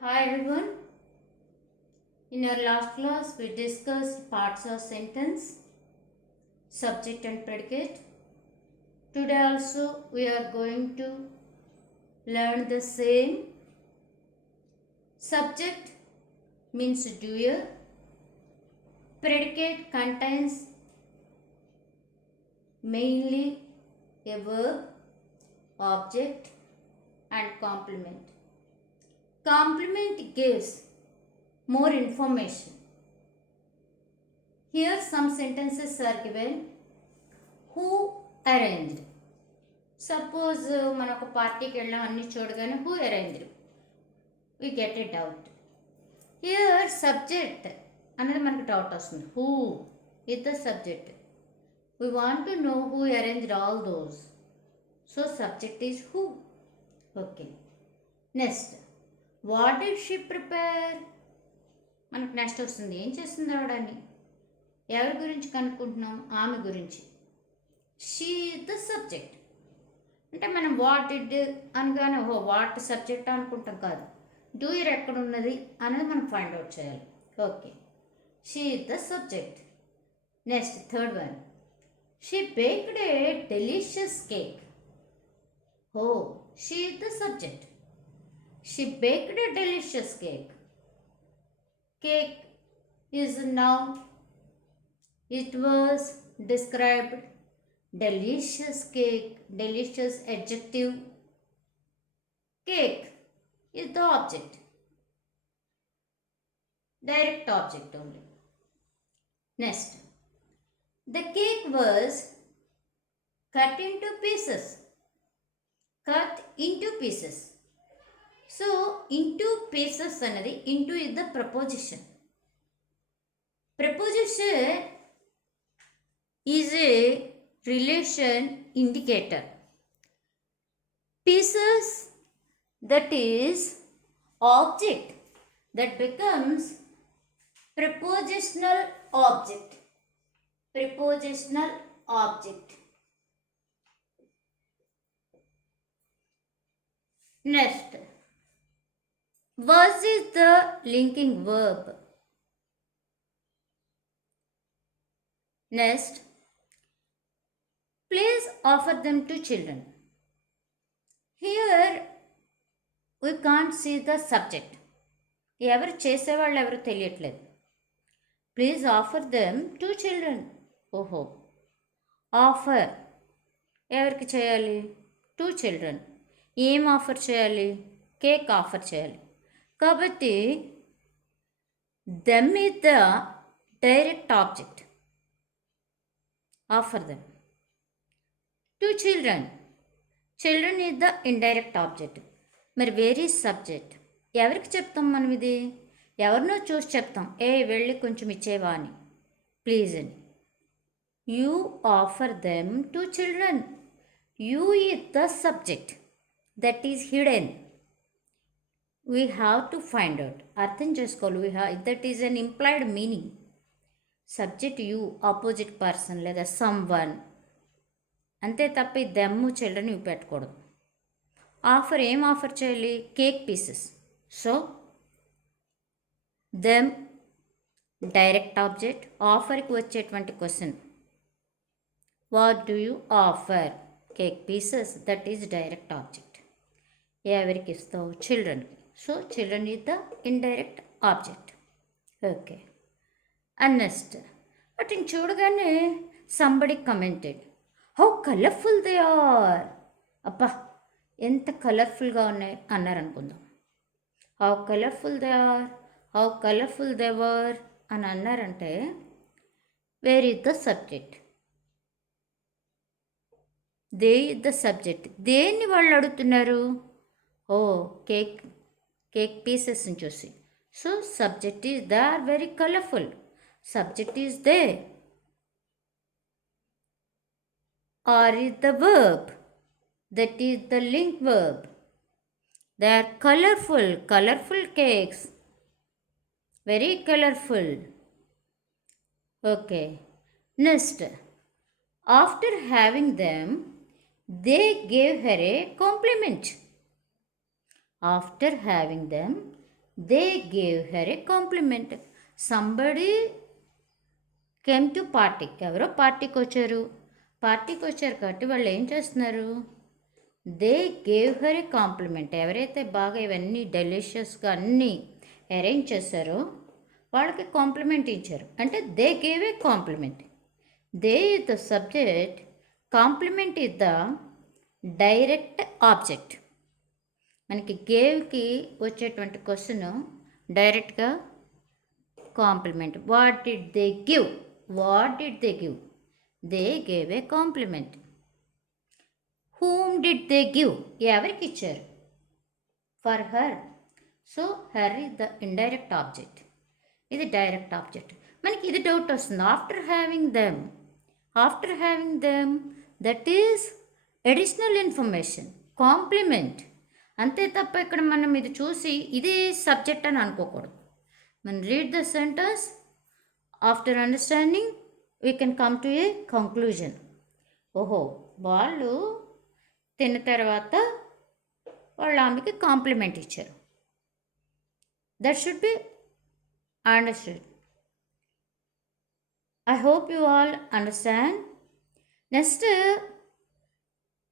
Hi everyone. In our last class, we discussed parts of sentence, subject and predicate. Today also, we are going to learn the same. Subject means doer. Predicate contains mainly a verb, object, and complement. Complement gives more information. Here, some sentences are given. Who arranged? Suppose మనం ఒక పార్టీకి వెళ్ళాం అన్ని చూడగానే who arranged we get a doubt here subject అనేది మనకు doubt వస్తుంది who is the subject we want to know who arranged all those so subject is who okay next what did she prepare మనకు next వస్తుంది ఏం చేస్తుంది ఆవిడని ఎవరి గురించి కనుక్కుంటున్నాం ఆమె గురించి షీ ఇస్ ద సబ్జెక్ట్ అంటే మనం వాట్ డిడ్ అనగానే ఓహో వాట్ సబ్జెక్ట్ అనుకుంటాం కాదు డూయర్ ఎక్కడ ఉన్నది అనేది మనం ఫైండ్ అవుట్ చేయాలి okay she is the subject next third one she baked a delicious cake oh she is the subject she baked a delicious cake cake is now it was described delicious cake, delicious adjective. Cake is the object, direct object only. Next, the cake was cut into pieces. Cut into pieces. So, into pieces another, into is the preposition. Preposition is a relation indicator. Pieces, that is object that becomes prepositional object. Prepositional object. Next, was is the linking verb. Next, please offer them to children. Here we can't see the subject. ఎవరు చేసేవాళ్ళు ఎవరు తెలియట్లేదు please offer them to children ఓహో ఆఫర్ ఎవరికి చేయాలి to children ఏం offer చేయాలి cake offer చేయాలి కాబట్టి them is the direct object offer them to children children is the indirect object మరి వేర్ ఈజ్ సబ్జెక్ట్ ఎవరికి చెప్తాం మనం ఇది ఎవరినో చూసి చెప్తాం ఏ వెళ్ళి కొంచెం ఇచ్చేవా అని ప్లీజ్ అని you offer them to children you is the subject that is hidden we have to find out అర్థం చేసుకోవాలి that is an implied meaning subject you opposite person లేదా సమ్ వన్ అంతే తప్ప ఈ దెమ్ము చిల్డ్రన్ ఇవి పెట్టకూడదు ఆఫర్ ఏం ఆఫర్ చేయాలి cake pieces so them direct object ఆఫర్కి వచ్చేటువంటి question what do you offer cake pieces that is direct object ఎవరికి ఇస్తావు చిల్డ్రన్కి so children is the indirect object okay and next వాటిని చూడగానే somebody commented how colourful they are అబ్బా ఎంత కలర్ఫుల్గా ఉన్నాయి అన్నారు అనుకుందాం how colourful they are how colourful they were అని అన్నారంటే where is the subject they is the subject దేన్ని వాళ్ళు అడుగుతున్నారు ఓ కేక్ కేక్ పీసెస్ని చూసి so subject is they are very colourful subject is they are is the verb, that is the link verb. They are colorful, colorful cakes, very colorful. Okay, next, after having them, they gave her a compliment. After having them, they gave her a compliment. Somebody came to party. ఎవరో పార్టీకి వచ్చారు. పార్టీకి వచ్చారు కాబట్టి వాళ్ళు ఏం చేస్తున్నారు? They gave her a compliment. ఎవరైతే బాగా ఇవన్నీ డెలిషియస్గా అన్నీ అరేంజ్ చేశారో వాళ్ళకి కాంప్లిమెంట్ ఇచ్చారు. అంటే they gave a compliment. They is the subject, compliment is the direct object. మనకి గేవ్కి వచ్చేటువంటి క్వశ్చన్ డైరెక్ట్గా compliment. What did they give? What did they give? They gave a compliment. Whom did they give? ఎవరికి ఇచ్చారు? For her. So her is the indirect object. ఇది direct object. మనకి ఇది doubt వస్తుంది. After having them, after having them, that is additional information, compliment. అంతే తప్ప ఇక్కడ మనం ఇది చూసి ఇది సబ్జెక్ట్ అని అనుకోకూడదు. మనం read the sentence, after understanding we can come to a conclusion. ఓహో, వాళ్ళు తిన్న తర్వాత వాళ్ళ ఆమెకి కాంప్లిమెంట్ ఇచ్చారు. That should be understood. I hope you all understand. Next,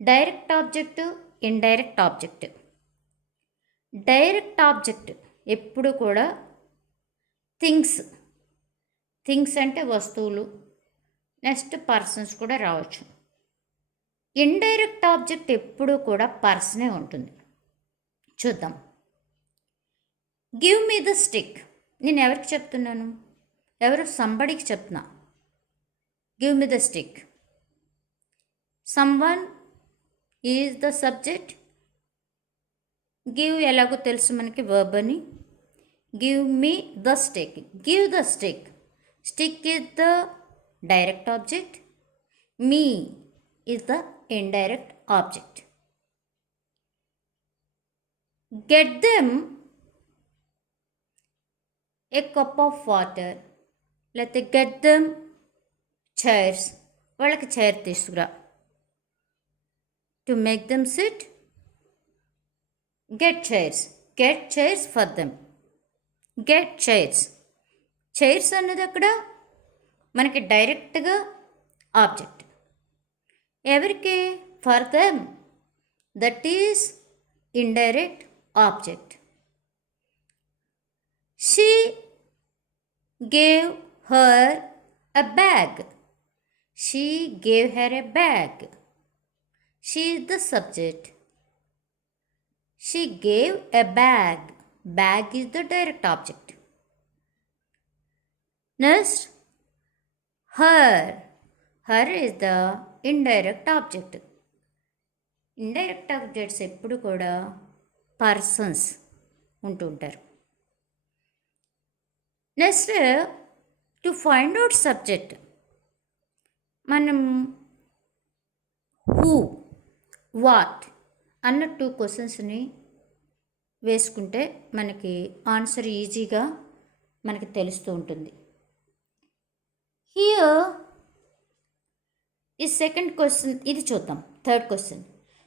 direct object, indirect object. Direct object ఎప్పుడు కూడా థింగ్స్. థింగ్స్ అంటే వస్తువులు, నెక్స్ట్ పర్సన్స్ కూడా రావచ్చు. ఇండైరెక్ట్ ఆబ్జెక్ట్ ఎప్పుడు కూడా పర్సనే ఉంటుంది. చూద్దాం. Give me the stick. నేను ఎవరికి చెప్తున్నాను? ఎవరు? సంబడికి చెప్తున్నా. Give me the stick. Someone is the subject. Give ఎలాగో తెలుసు మనకి, వర్బ్ అని. Give me the stick. Give the stick. Stick is the direct object. Me is the indirect object. Get them a cup of water. లేకపోతే get them chairs. వాళ్ళకి చైర్ తీసుకురా. To make them SIT, get chairs. Get chairs for them. Get chairs. Chairs అన్నది అక్కడ మనకి డైరెక్ట్గా ఆబ్జెక్ట్. ఎవరికి? For them. That is indirect object. She gave her a bag. She gave her a bag. She is the subject. She gave a bag. Bag is the direct object. Next, her. Her is the indirect object. Indirect objects ఎప్పుడు కూడా పర్సన్స్ ఉంటుంటారు. Next, to find out subject మనం who, what అన్న 2 క్వశ్చన్స్ని వేసుకుంటే మనకి ఆన్సర్ ఈజీగా మనకి తెలుస్తూ ఉంటుంది. హియర్ ఈ సెకండ్ క్వశ్చన్, ఇది చూద్దాం. Third question.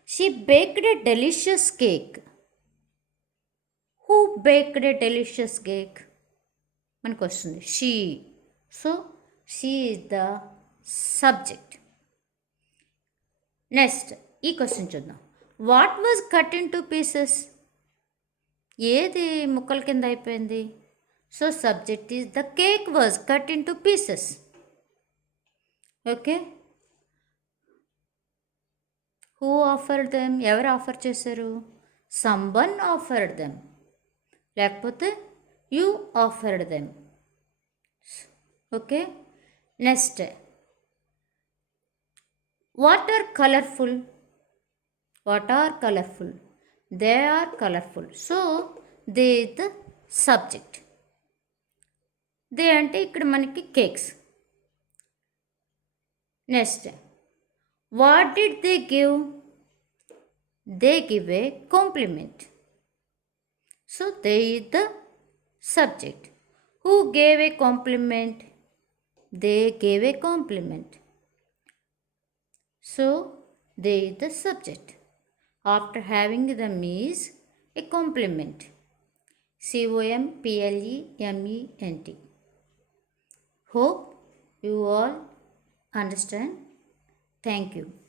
She baked a delicious cake. Who baked a delicious cake మనకు వస్తుంది. She. So she is the subject. Next ఈ క్వశ్చన్ చూద్దాం. What was cut in 2 pieces. ఏది ముక్కల కింద అయిపోయింది? So subject is the cake was cut in 2 pieces. Okay. Who offered them. ఎవరు offer చేశారు? Someone offered them. లేకపోతే you offered them. Okay. Next, what are colourful. What are colourful. They are colourful. So they is the subject. They అంటే ఇక్కడ మనకి cakes. Next, what did they give. They give a compliment. So they is the subject. Who gave a compliment. They gave a compliment. So they is the subject. After having them is a compliment. COMPLEMENT. Hope you all understand. Thank you.